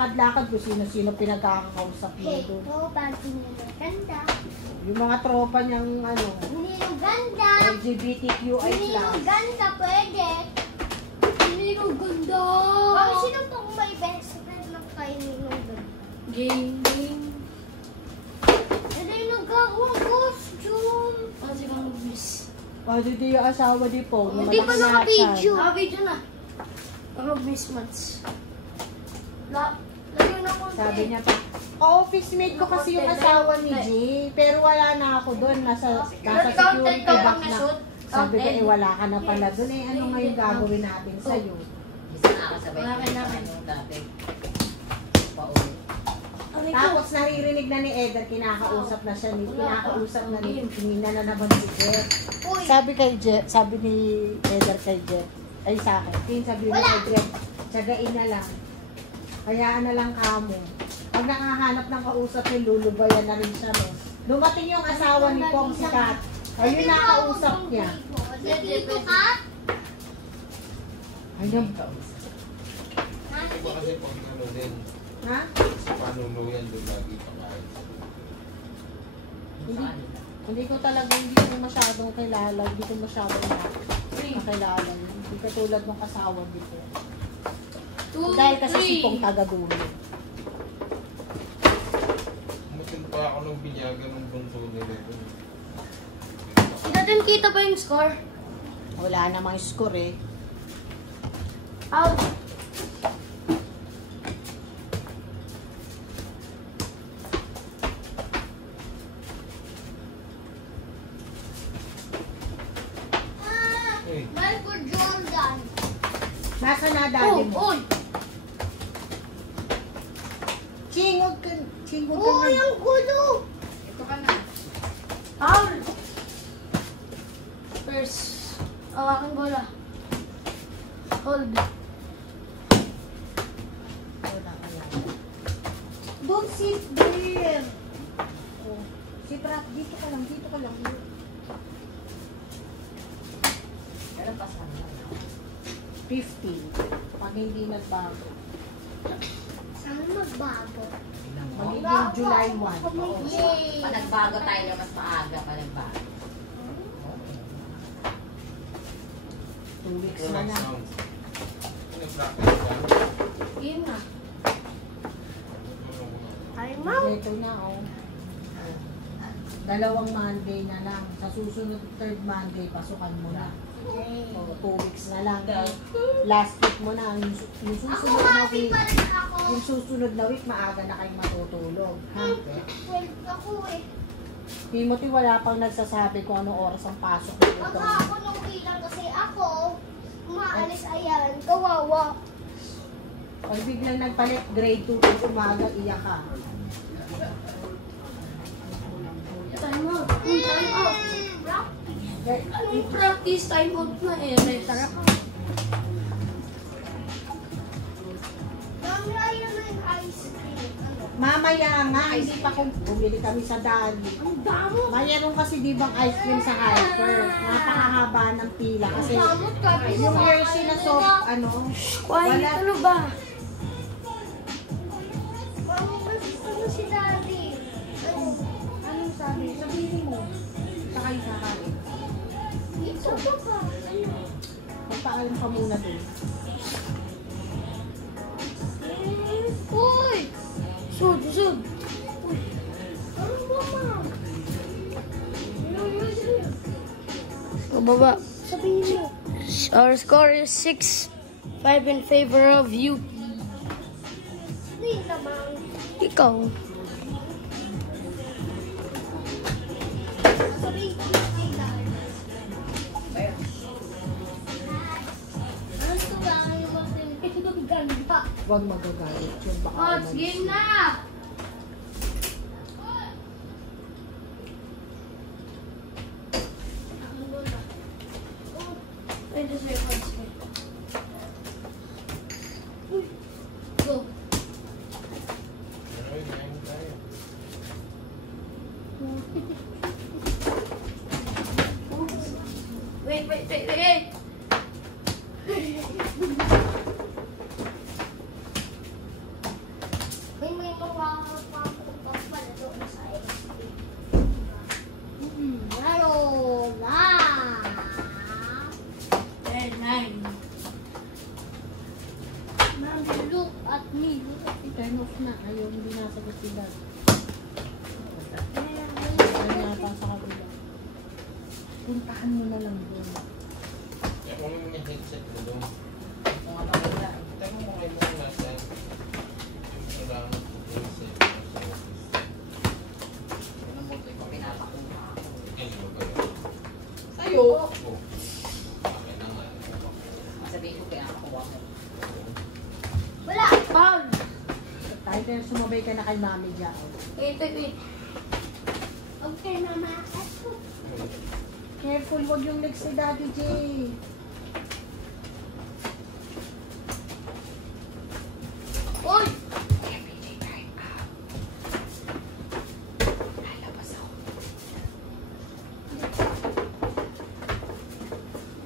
naglalakad-lakad kung sino-sino pinagkakausap mo Hey, doon. tropa, hindi mo ganda. Yung mga tropa niyang ano, Hindi mo ganda. LGBTQI+. Hindi mo ganda, pwede. Hindi mo ganda. Sino pong may best friend na kayo nilong Game. Hindi nagkakawang costume. Kasi kang mag-miss. Dito yung asawa di po. Hindi pa naka-video. Naka-video na. Mag-miss months. Lagyan na konti. Sabi niya pa, office mate ko kasi yung asawa ni G, pero wala na ako doon. Nasa security back na. Sabi ko, wala ka na pala doon. Ano ngayon gagawin natin sa'yo? Isa nakakasabay yung dati. Paulit. Tapos naririnig na ni Eder, kinakausap na siya, kinakausap na ni Tina na naman si Jet. Sabi kay Jet, sabi ni Eder kay Jet, ay sa akin, sabi ni kay Jet, tsagain na lang. Hayaan na lang kamo. Pag nakahanap ng kausap ni lulubayan na rin siya. No? Dumating yung asawa ni Pong si Kat. Ayun na kausap niya. Dito ka? Ayun. Iba kasi pag ano din, Ha? sa panuluyan doon lagi pakain. Hindi ko talaga, hindi ko masyadong kilala. Hindi ko masyadong nakilala. Hindi katulad ng asawa dito. Dahil kasi si Pong taga-dulo. Umutin pa ako ng binyagan ng bunso nila ito. Hindi natin kita ba yung score? Wala namang score eh. Out. Michael Jordan. Nasa na dali mo? Oy! Chingog ka. Chingog ka Oh, na. yung gulo. Ito ka na. Foul! First. Awakan bola. Hold. Don't sit there. Oh. Si Prat, dito ka lang, dito ka lang. Kailan pa sana? 15. Pag hindi nagbago. Saan magbago? Magiging July 1. Yay! Pag nagbago tayo na mas maaga pa nagbago. 2 weeks na Relax na. sound. Nag-practice ka? Game na. Time out. Ito na, oh. 2 Monday na lang. Sa susunod 3rd Monday, pasukan mo na. So, 2 weeks na lang. Last week mo na. Yung Ako susunod na happy week, pa rin ako. yung susunod na week, maaga na kayong matutulog. Ha? 12 ako eh. Timothy, wala pang nagsasabi kung anong oras ang pasok mo dito. Pagka ako nung bilang kasi ako, umaalis ayan, kawawa. Pag biglang nagpalit, grade 2 kung umaga, iyak ka. Time out. Time out. Anong practice? Time out na eh. Tara ka. Dami ayaw na yung ice cream. Ano? Mamaya nga, hindi pa kung bumili kami sa Dali. Ang damo. Mayroon kasi di bang ice cream sa Hyper. Napakahaba ng pila kasi Damot ka. yung Hershey na soft, ano, Quiet, wala. ano ba? Ano si Daddy? Ano? Anong sabi? Sabihin mo. Sakay sa kain. Ito pa ka. Ano? Magpaalam ka muna dun. Uy! Sud, sud. Ano ba ma? Kababa. Sabihin mo. Our score is 6-5 in favor of you. Hindi naman. Ikaw. Sabihin ko na kay Daddy. Gusto ba kayo magpinipin ng ganda? Huwag magagalit yun. Baka Coach, umalis. game na! Pwede sa'yo, coach. Go. Ay, kain tayo. Wait. Turn off na. Ayaw, hindi nasagot sila. Ayaw yata sa kabila. Puntahan mo na lang doon. Kaya kung ano yung headset mo doon. Kung ano wala. Tayo mo kayo mo nasa kailangan ng headset sa office. Yun ang buti ko pinapakuha ako. Yan mo ba yun? Sa'yo? Oo. Akin na nga. Sabihin ko pinapakuha ko. Wala. Paul! Tayo kaya sumabay ka na kay Mami dyan. Wait. Okay, mama. Careful, wag yung legs ni Daddy J. Uy!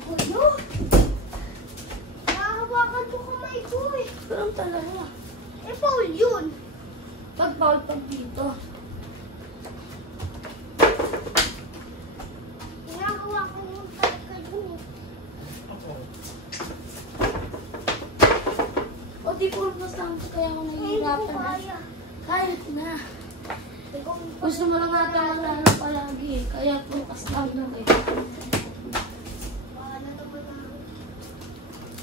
Gulo. Nakahawakan ko kamay ko eh. Parang talaga. Eh, Paul yun. Pag-Paul pag dito. Nakahawakan yung talaga yun eh. Ako. O di po basta kaya ako Hindi ko nahihirapan na. kaya. Kahit na. Ikaw, Gusto mo lang ata manalo palagi. Kaya bukas lang na eh. Paano naman ako?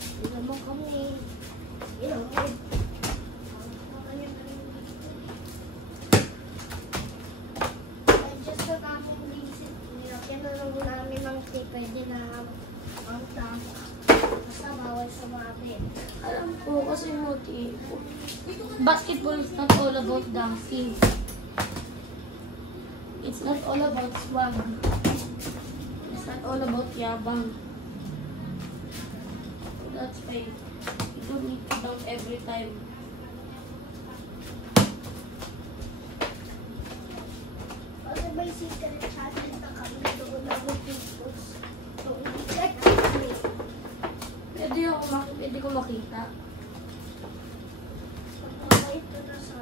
Hindi naman kami. Ilongid. Just na tapong visit. Nilagyan na lang namin ng tape. Pwede na ang tama. Basta bawal sa mati. Alam ko kasi motibo. Basketball is not all about dancing. It's not all about swag. It's not all about yabang. That's why you don't need to dunk every time. Kasi may secret channel na kami doon na mag-post. So, check me. Pwede ko makita. Ito na sa...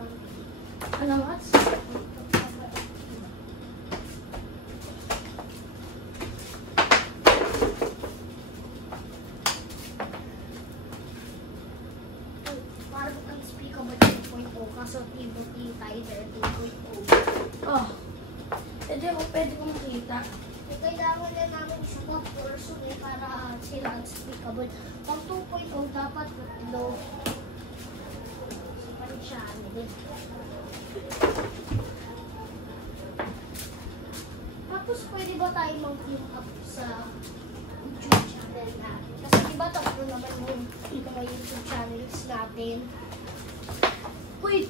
Ano nga? Parang unspeakable 2.0 kaso Timothy Tider 2.0. Oh. Pwede ko makita. Kailangan na namin isa pa person eh para sila unspeakable. Pang 2.0 dapat low. Sa channel din. Tapos pwede ba tayo mag-team up sa YouTube channel natin? Kasi diba tatlo naman yung mga YouTube channels natin. Wait!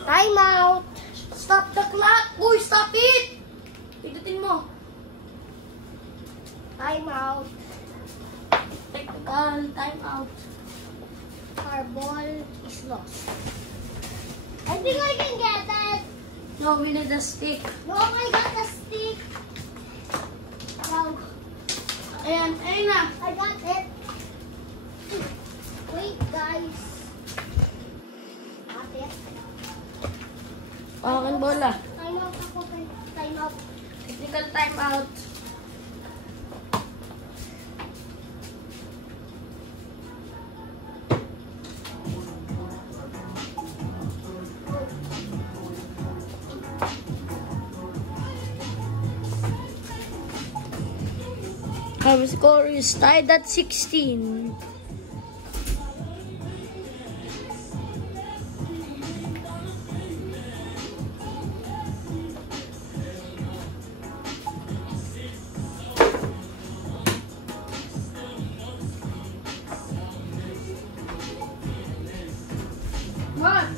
Time out! Stop the clock! Uy, stop it! Pigdating mo. Time out! Technical time out. Our ball is lost. I think I can get it! No, we need a stick. No, I got the stick! Wow, Ayan na. I got it! Wait, guys. Got it. Akin bola. Time out ako. Time out. Technical time out. Our score is tied at 16. What?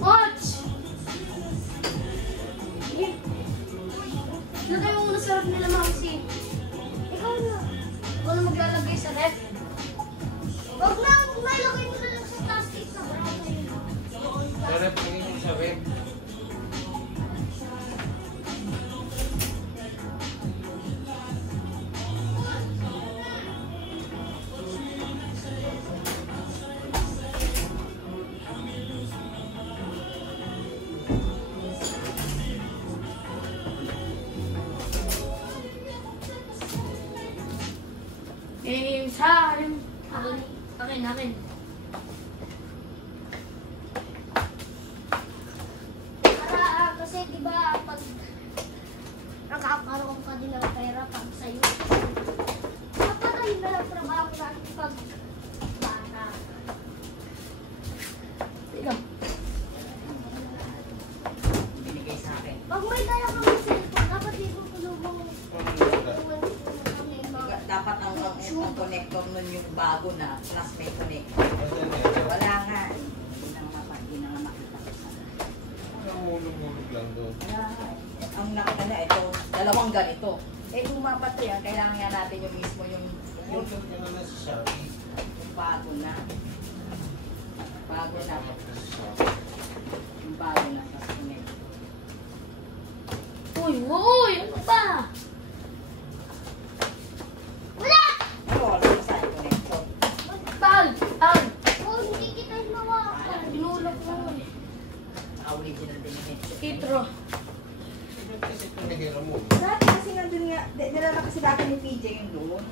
Watch! Lagay mo muna sa ref nila, Maxi. Ikaw na. Ikaw na maglalagay sa ref. Huwag na. Malagay mo na lang sa plastic na brown. Sa rep, lagay mo sa rep. time. Akin. Kasi di ba pag nakakaroon ka din ng pera pag sa'yo, napatayin na lang trabaho natin pag bata. Ikaw. Binigay sa akin. Pag may dala kami cellphone, dapat di ko tulungan Dapat ang connector nun yung bago na, plus may connector. Asan yan? Wala nga. Hindi na nga makita ko sa Nahulog-hulog lang doon. ang nakita na ito, dalawang ganito. Eh kung mapato yan, kailangan nga natin yung mismo yung Hulog ka na sa Shopee. bago na. Bago na. Tama ka sa Shopee. Yung bago na. Plus connector. Uy, ano ba? Wala! Pero wala ko sa connector. Tal! Oh, hindi kita hinawakan. Binulak mo eh. Original din yung headset. Kitro. Ba't kasi pinahiram mo? Dati kasi nandun nga, nilala kasi dati ni PJ yung doon.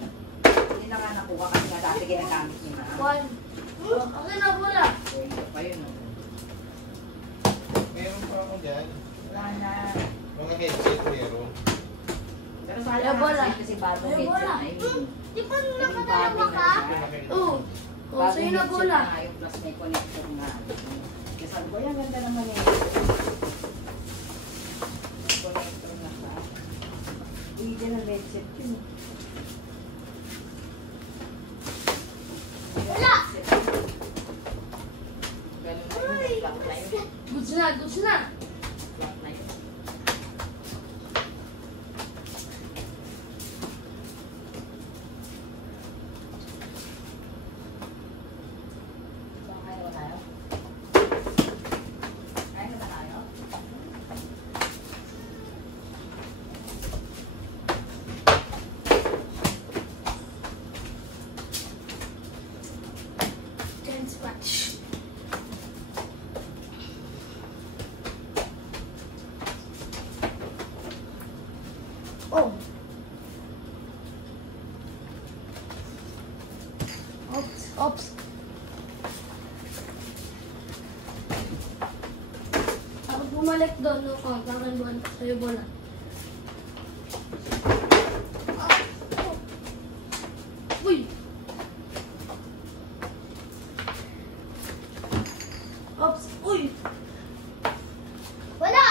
Hindi na nga nakuha kasi nga dati ginagamit niya na. One. Akin na wala. Pa yun, no? Meron pa ako dyan. Wala na. Mga headset meron. Pero sa akin Ebola. kasi bago Ebola. headset na yun. Di ba nakadalawa ka? Oo. Oh, sa'yo na bola. na yung plus may connector na. Kasi sabi ko, yan ganda naman eh. Connector na sa original headset yun. Wala! Ganun na yun. Lock na yun. Goods na. Lock na yun. So, kaya ba tayo? Kaya na ba tayo? Ten scratch. Oh. Oops. Ako bumalik doon, no? Oh, kakanduan ko sa'yo bola. Uy! Oops! Uy! Wala!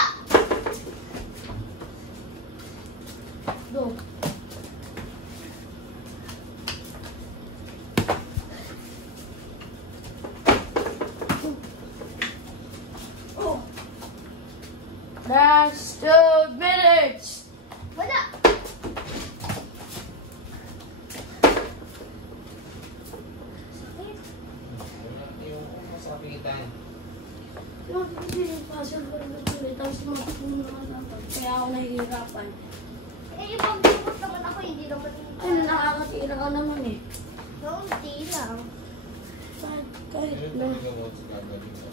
Go! Oh! Last 2 minutes! Wala! Wala yung masakitan. No, hindi yung puzzle ko rin tuloy. Tapos magpuno ka lang. Kaya ako nahihirapan. Eh, ibang bukot naman ako, hindi naman. Ay, nakakatira ka naman eh. No, hindi lang. Kahit Meron na. talaga notes gagawin ko.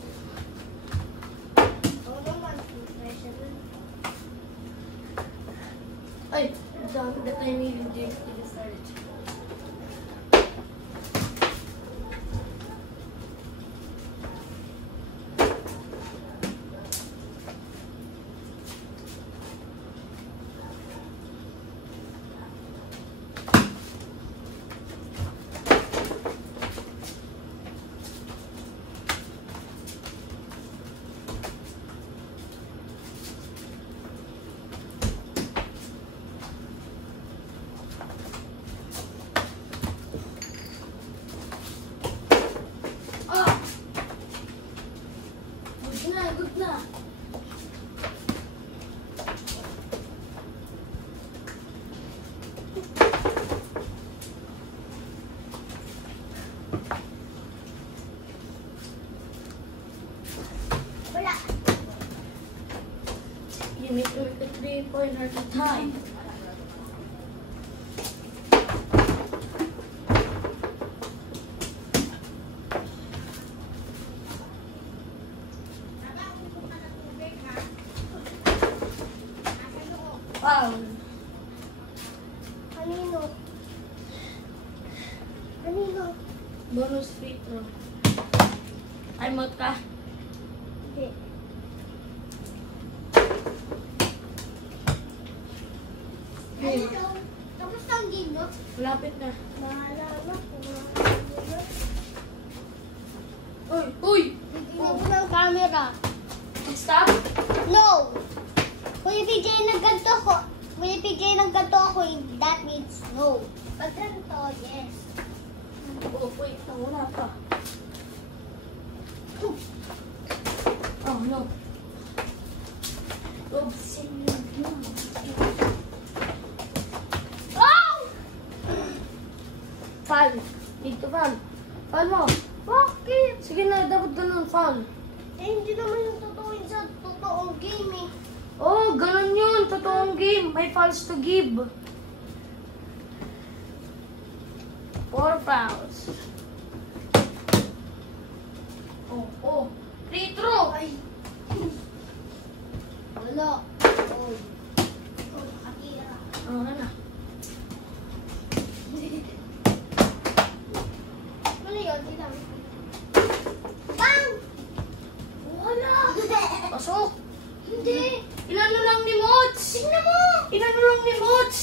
Oo naman, pressure na. Ay, the time you did start. Ah! Good na. Wala! You need to make a 3-point at a time. Wow. Kanino? Kanino? Bonus free throw. Time out ka. Hindi. Ano? Tapos na ang game, no? Malapit na. Bahala na. Uy! Uy! Titignan ko ng camera. Stop! No! Kuya PJ, nagganto ko. Kuya PJ, nagganto ako. That means no. Pag ganito, yes. Oh, wait. Wala pa. Oh, no. Oops. Oh! Foul. Dito, foul. Foul mo. Bakit? Sige na, dapat ganun, foul. Eh, hindi naman yung totoo sa totoong game eh. Oh, ganun yun. Totoong game. May fouls to give. 4 fouls. Oh, oh. Free throw. Ay. Wala. Oh. Oh, nakatira. Oh, ano? Ano yun? Tignan. Bang! Wala. Pasok. Hindi. Inano lang ni Mods. Tignan mo. Inano lang ni Mods.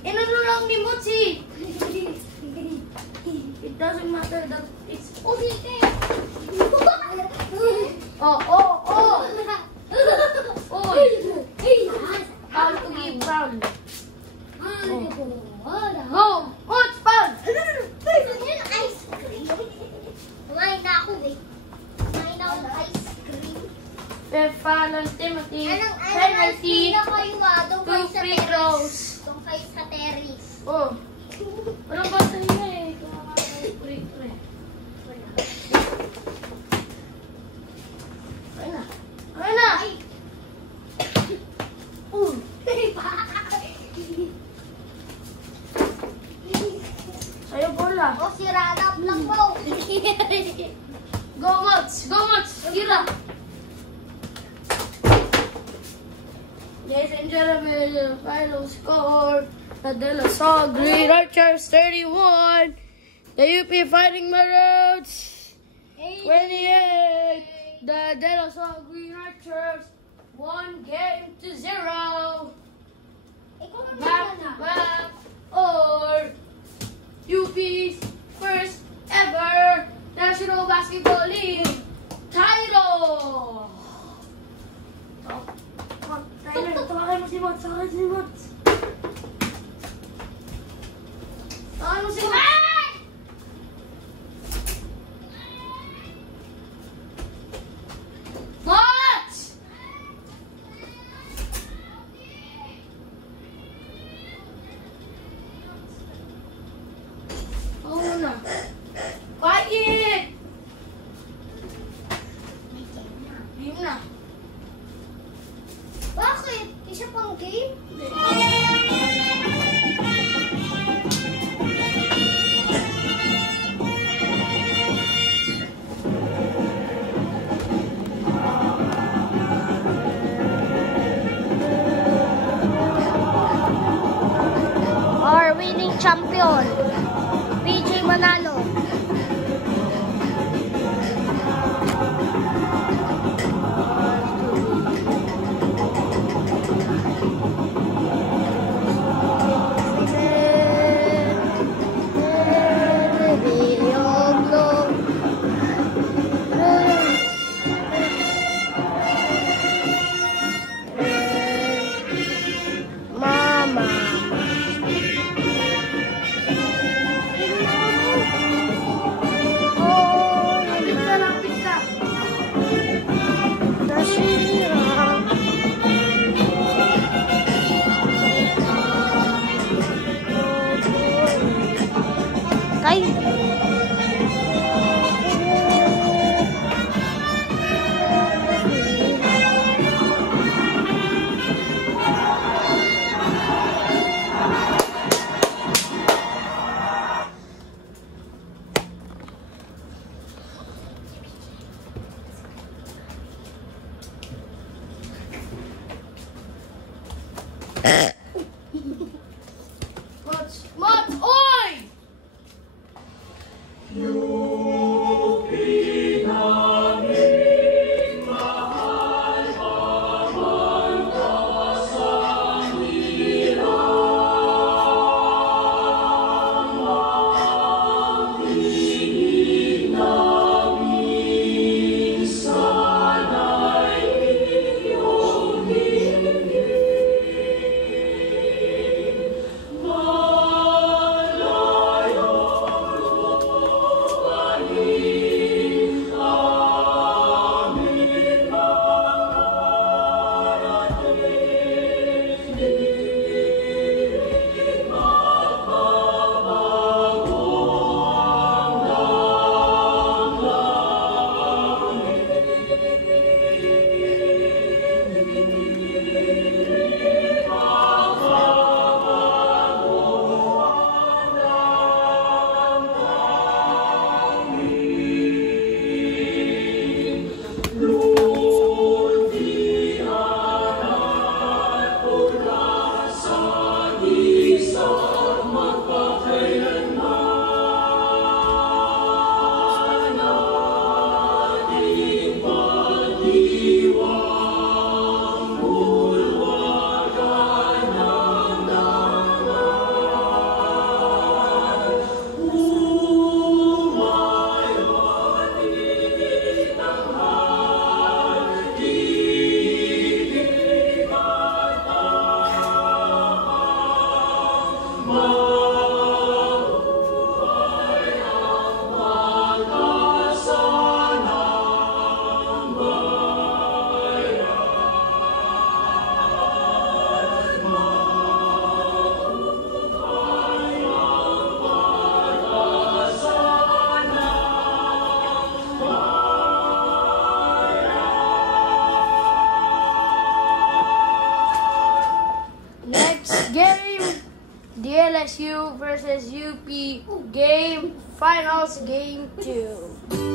Inano lang ni Mods eh. It doesn't matter that it's... Oh, sige. Oh, oh, oh. Oh. Foul to give, foul. Go. Mods, foul. Yan, ice cream. Kumain na ako eh. Kumain na ako ng ice cream. Foul on Timothy. Anong ice Penalty. cream na kayo doon kayo Two sa free terrace. throws. Doon kayo sa terrace. Oh. Walang bata yun eh. Free throw eh. Ayun na. Ayun na. Ay! Sa'yo bola. Oh, sira na lang mo. Go Mods. Go Mods. Gira. Ladies and gentlemen, the final score. The De La Salle Green Archers 31. The UP Fighting Maroons 28. The De La Salle Green Archers 1 game to 0. Ikaw na Back to back or UP's first ever National Basketball League title. Tawakan mo si Mods. Tawakan si Mods. Tawakan mo si Mods. Mods! Oo na. Quiet! Game na. Bakit? Isa pang game? Our winning champion, PJ Manalo. Mama. Oh, Lapit ka, lapit ka. nasira. Kay. Mods! Mods! Oy! Game, DLSU versus UP game, finals game 2.